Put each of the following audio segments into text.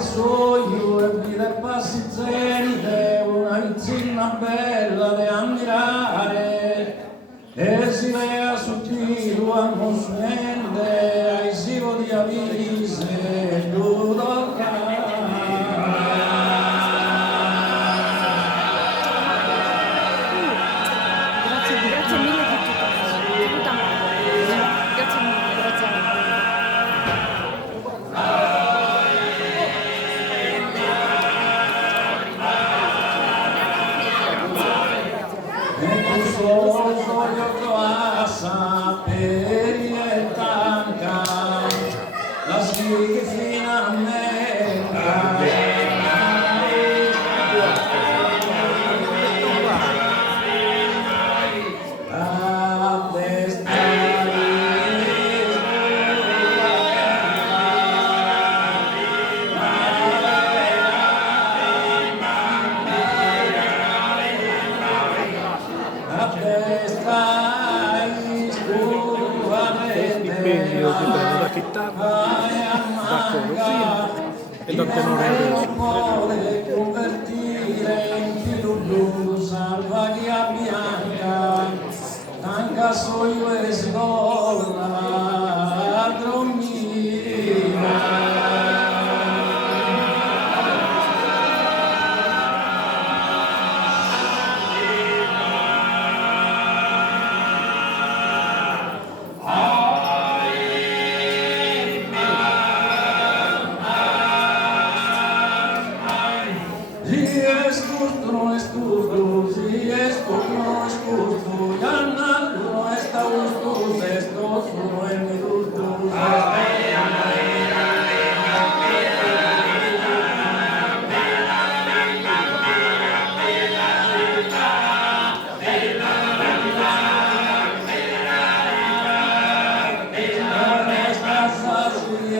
sogno e vide passi gente, una vizzina bella da ammirare, e si vea sottile a niente, ai sivo di avvise, tutto Grazie mille per tutto. Tutta male. Grazie mille, grazie mille. Voglio a sapere e tanca la sfiga finalmente Quindi io ti prendo la chitarra, da corosina e da tenore adesso. convertire in filo blu, salva chi ha bianca, tanca soio e si vola, dormire. No es justo, si esto no es justo, ya nada no está justo, esto no es mi gusto.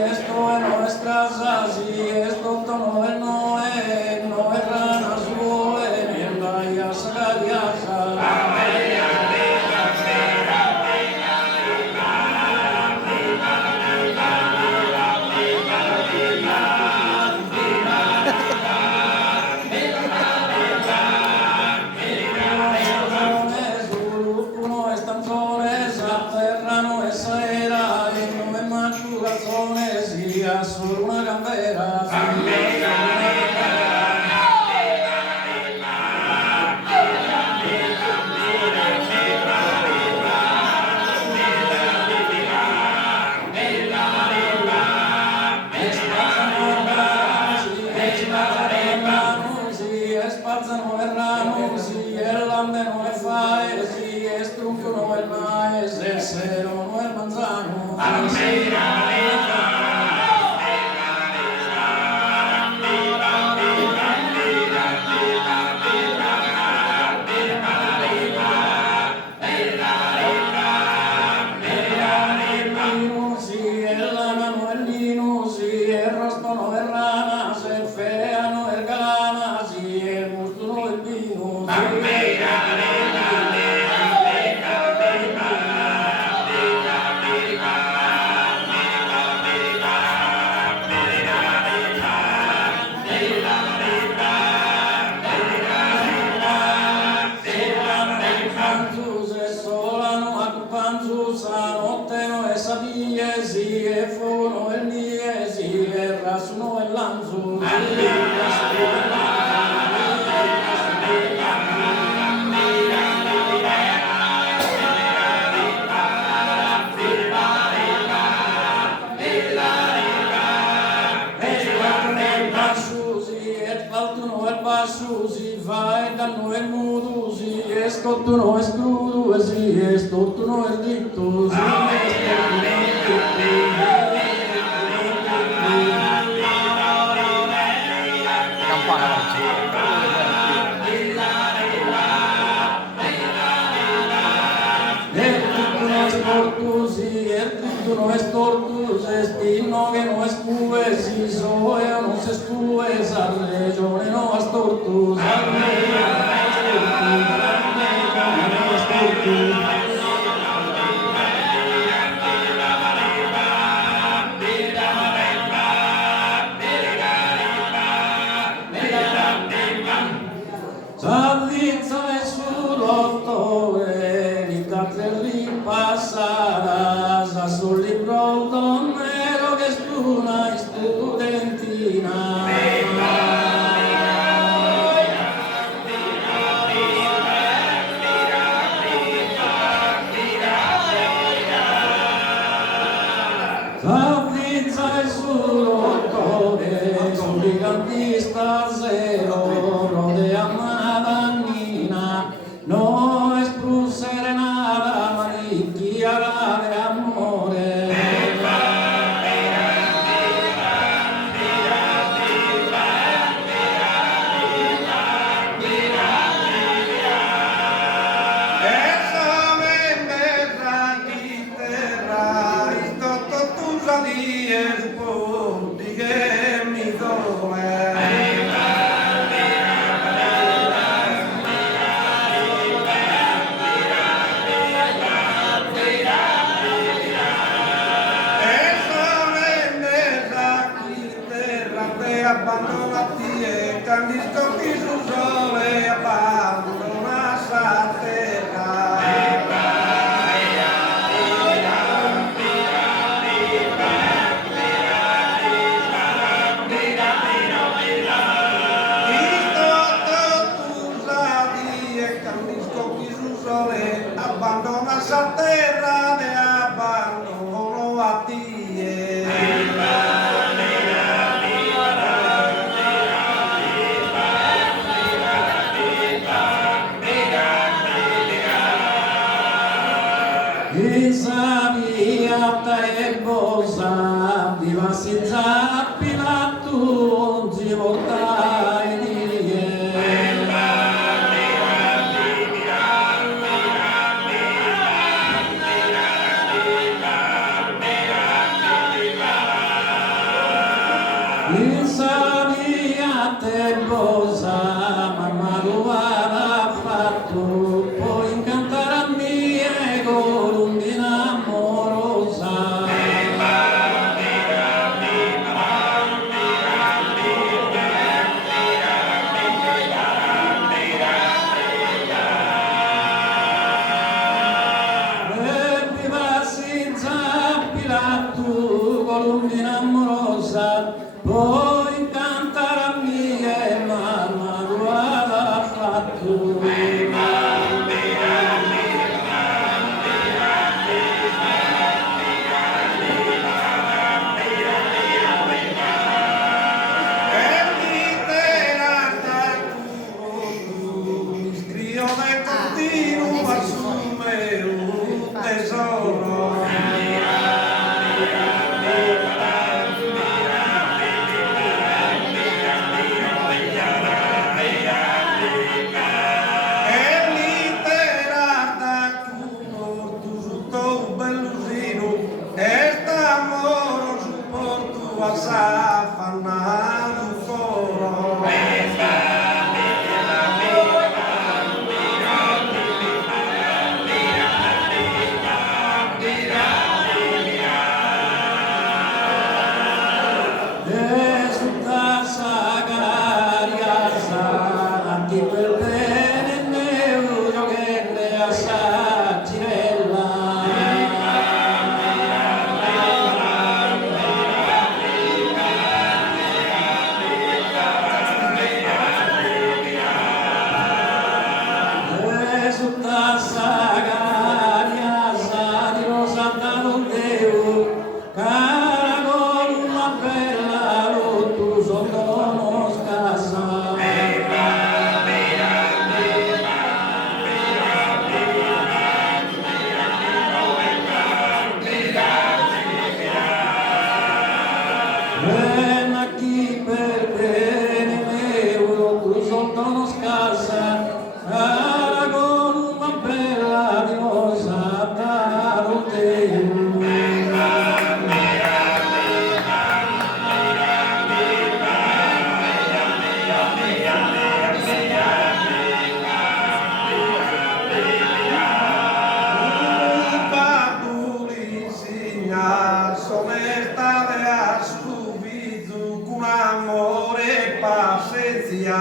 Esto no es casa, si esto no es, no es, no es rana, solo una gambera. Spazzano verranno, sì, e l'ambe non è fare, sì, e strunco non è mai, se il sero non è manzano. Si e fuono e nie, si e rasuno e lanzo. Si va e danno il muto, si e scottono e scrudo, e si e stottono e dritto, si no es tortus, estino que no es cube, si soy o no se escube, sale yo no es tortus, tonnero che spuna studentina. Fabriza il suo dottore, sul gigantista zero, rode a Madannina, no espru serenata, maricchi arare amore. Abbandonati e candisco chi sul sole abbandona sa terra. Abbandona sa terra ne abbandono a tie. Isabiata e bosa, viva si zappila tu, si voltai di Isabiata e bosa, mamma l'uara fatto, puoi incantare a mie colundina amorosa. Tu colombina amorosa, puoi cantare a mia mamma, guarda fatto. Affannato solo. Esulta sagaria sa, chi per bene ne uso che ne assagirella. Esulta sagaria sa, di rosa da non devo, cara con una bella lotto sotto uno scassa. Ven aquí per bene mio, tu sotto uno scassa, cara con una bella diosa da non devo. Amore pazienza.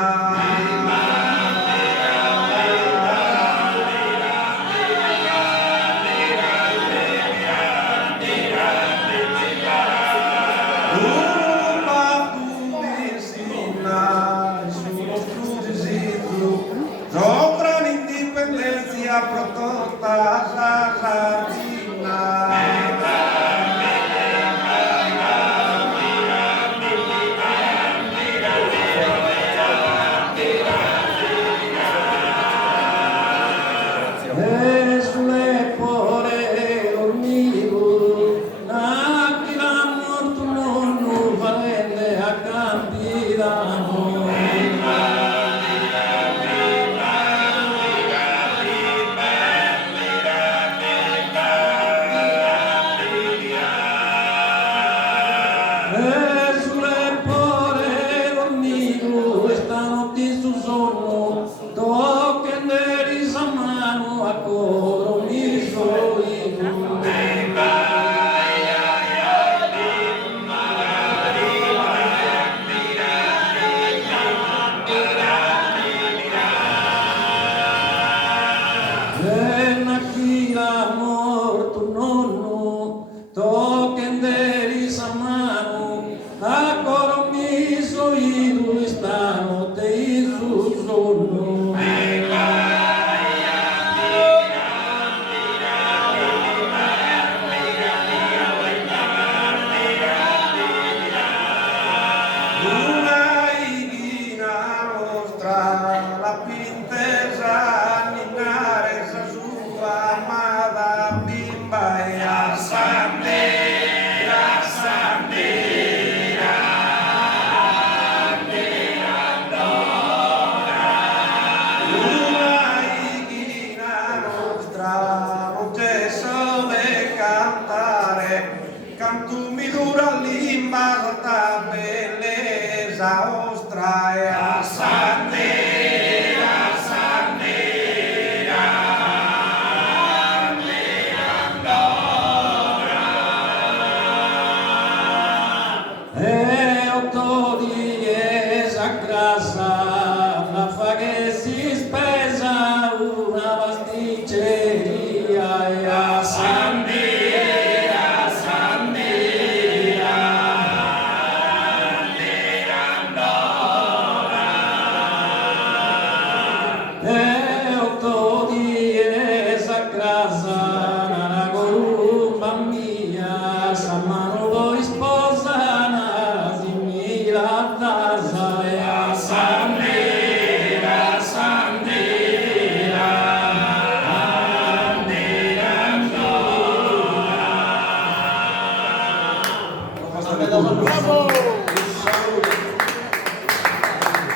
tu mi dura l'imbarta bellezza ostra e a e otto di esa grassa